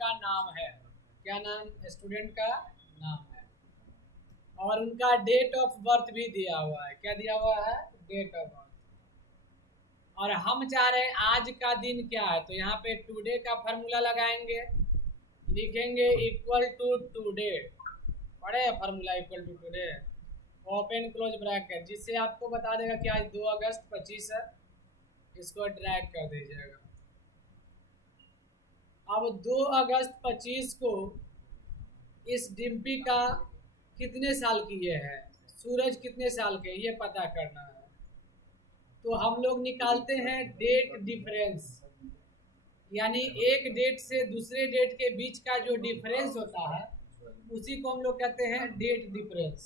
का नाम है। क्या नाम स्टूडेंट का नाम है, और उनका डेट ऑफ बर्थ भी दिया हुआ है। क्या दिया हुआ है? Date of birth. और हम चाह रहे हैं आज का दिन क्या है, तो यहाँ पे टुडे का फार्मूला लगाएंगे, लिखेंगे इक्वल टू टुडे। पढ़े formula equal to today, open close bracket, जिससे आपको बता देगा कि आज 2 अगस्त 25 है। इसको ड्रैग कर दीजिएगा। अब 2 अगस्त 25 को इस डिम्पी का कितने साल की ये है, सूरज कितने साल के, ये पता करना है। तो हम लोग निकालते हैं डेट डिफरेंस, यानी एक डेट से दूसरे डेट के बीच का जो डिफरेंस होता है उसी को हम लोग कहते हैं डेट डिफरेंस।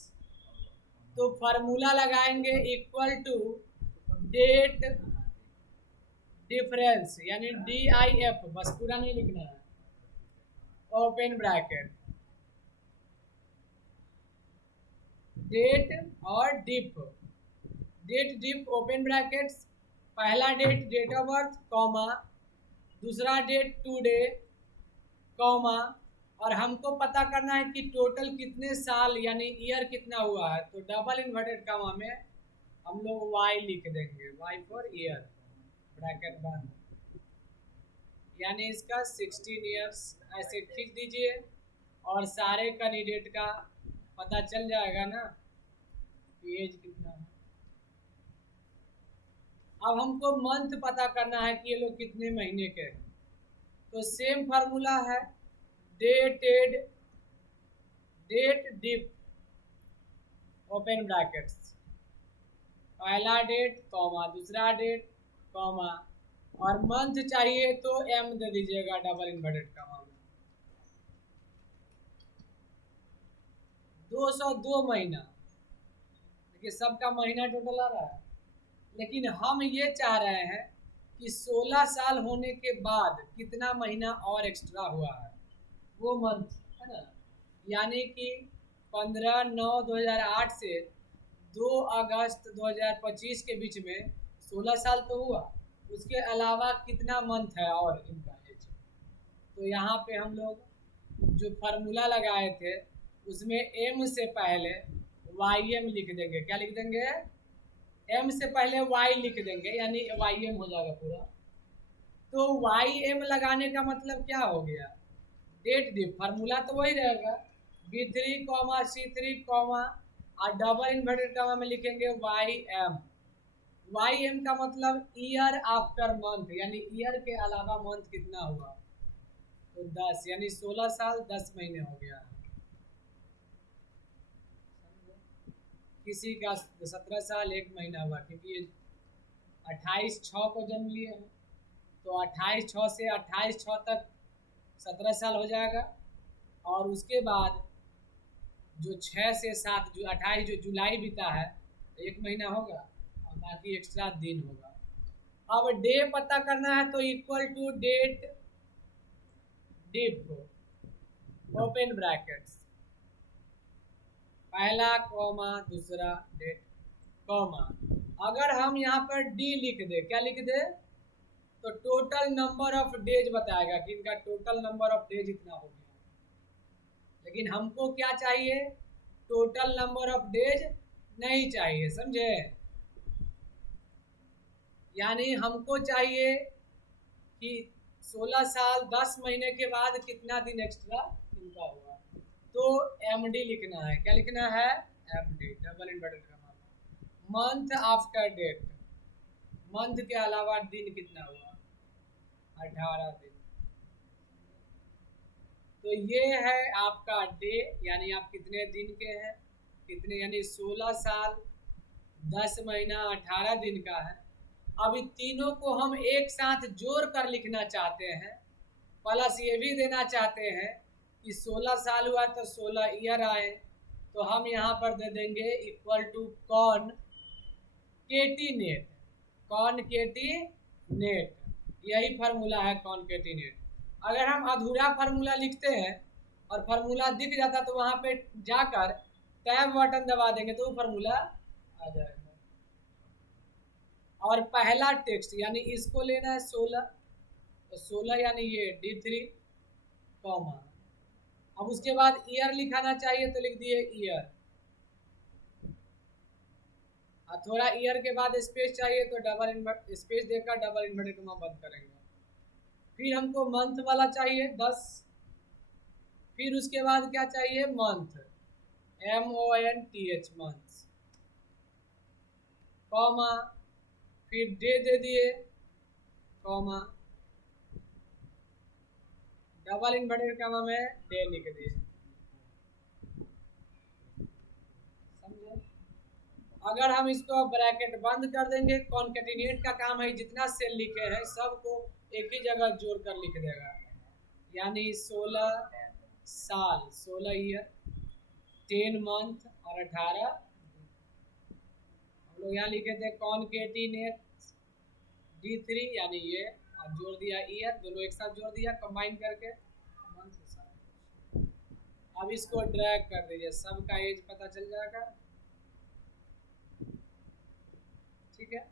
तो फार्मूला लगाएंगे इक्वल टू डेट डिफरेंस, यानी DIF, बस पूरा नहीं लिखना है, ओपन ब्रैकेट, डेट और dif, date dip open brackets, पहला date date of birth comma, दूसरा डेट टुडे कॉमा, और हमको पता करना है कि टोटल कितने साल यानी ईयर कितना हुआ है। तो डबल इन्वर्टेड कॉमा में हम लोग y लिख देंगे, y फॉर ईयर, ब्रैकेट बंद, यानी इसका 16 ईयर्स ऐसे खींच दीजिए और सारे कैंडिडेट का पता चल जाएगा ना कि एज कितना है। अब हमको मंथ पता करना है कि ये लोग कितने महीने के हैं। तो सेम फार्मूला है, dated date dip open brackets, पहला डेट कॉमा, दूसरा डेट कॉमा, और मंथ चाहिए तो m दे दीजिएगा डबल इन्वर्टेड कॉमा में। 202 महीना, देखिए सबका महीना टोटल आ रहा है, लेकिन हम ये चाह रहे हैं कि 16 साल होने के बाद कितना महीना और एक्स्ट्रा हुआ है, वो मंथ है ना। यानी कि 15/9/2008 से 2 अगस्त 2025 के बीच में 16 साल तो हुआ, उसके अलावा कितना मंथ है और इनका एज। तो यहाँ पे हम लोग जो फार्मूला लगाए थे उसमें m से पहले ym लिख देंगे। क्या लिख देंगे? m से पहले y लिख देंगे, यानी ym हो जाएगा पूरा। तो ym लगाने का मतलब क्या हो गया, डेट डिप, फार्मूला तो वही रहेगा, B3 कॉमा C3 कॉमा और डबल इन्वर्टेड कॉमा में लिखेंगे ym का मतलब ईयर आफ्टर मंथ, यानी ईयर के अलावा मंथ कितना हुआ, तो 10, यानी 16 साल 10 महीने हो गया। किसी का 17 साल 1 महीना हुआ, क्योंकि ये 28/6 को जन्म लिए हैं, तो 28/6 से 28/6 तक 17 साल हो जाएगा। और उसके बाद जो 6 से 7 जो 28 जो जुलाई बीता है 1 महीना होगा, और बाकी एक्स्ट्रा दिन होगा। अब डे पता करना है, तो equal to date dip open brackets, पहला कॉमा दूसरा डेट कॉमा। अगर हम यहाँ पर डी लिख दे, क्या लिख दे, तो टोटल नंबर ऑफ डेज बताएगा कि इनका टोटल नंबर ऑफ डेज इतना हो गया। लेकिन हमको क्या चाहिए, टोटल नंबर ऑफ डेज नहीं चाहिए, समझे। यानी हमको चाहिए कि 16 साल 10 महीने के बाद कितना दिन एक्स्ट्रा इनका हुआ, तो MD लिखना है। क्या लिखना है? MD double inverted comma, month after date, month के अलावा दिन कितना हुआ, 18 दिन। तो ये है आपका डे, यानी आप कितने दिन के हैं, कितने, यानी 16 साल 10 महीना 18 दिन का है। अब इन तीनों को हम एक साथ जोड़ कर लिखना चाहते हैं, प्लस ये भी देना चाहते हैं कि 16 साल हुआ तो 16 ईयर आए, तो हम यहाँ पर दे देंगे equal to concatenate, concatenate, यही फार्मूला है कॉन केटी नेट। अगर हम अधूरा फार्मूला लिखते हैं और फार्मूला दिख जाता तो वहाँ पे जाकर टैब बटन दबा देंगे तो वो फार्मूला आ जाएगा। और पहला टेक्स्ट यानी इसको लेना है 16, तो 16 यानी ये D3 कॉमा। अब उसके बाद ईयर लिखाना चाहिए तो लिख दिए ईयर, और थोड़ा ईयर के बाद स्पेस चाहिए तो स्पेस देकर डबल इन्वर्टेड कॉमा बंद करेंगे। फिर हमको मंथ वाला चाहिए 10, फिर उसके बाद क्या चाहिए मंथ, MONTH मंथ, कॉमा, फिर डे दे दिए, कॉमा, डबल इन्वर्टेड कॉमा में डे लिख दिए। समझे? अगर हम इसको ब्रैकेट बंद कर देंगे, कॉन्केटिनेट का काम है, जितना सेल लिखे हैं सबको एक ही जगह जोड़ कर लिख देगा, यानी 16 साल, 16 ईयर, 10 मंथ और 18। हम लोग यहाँ लिखे थे कॉन्केटिनेट D3, यानी ये, और जोड़ दिया ईयर, दोनों एक साथ जोड़ दिया कंबाइन करके मंथ के साथ। अब इसको ड्रैग कर दीजिए, सबका एज पता चल जाएगा। ठीक है।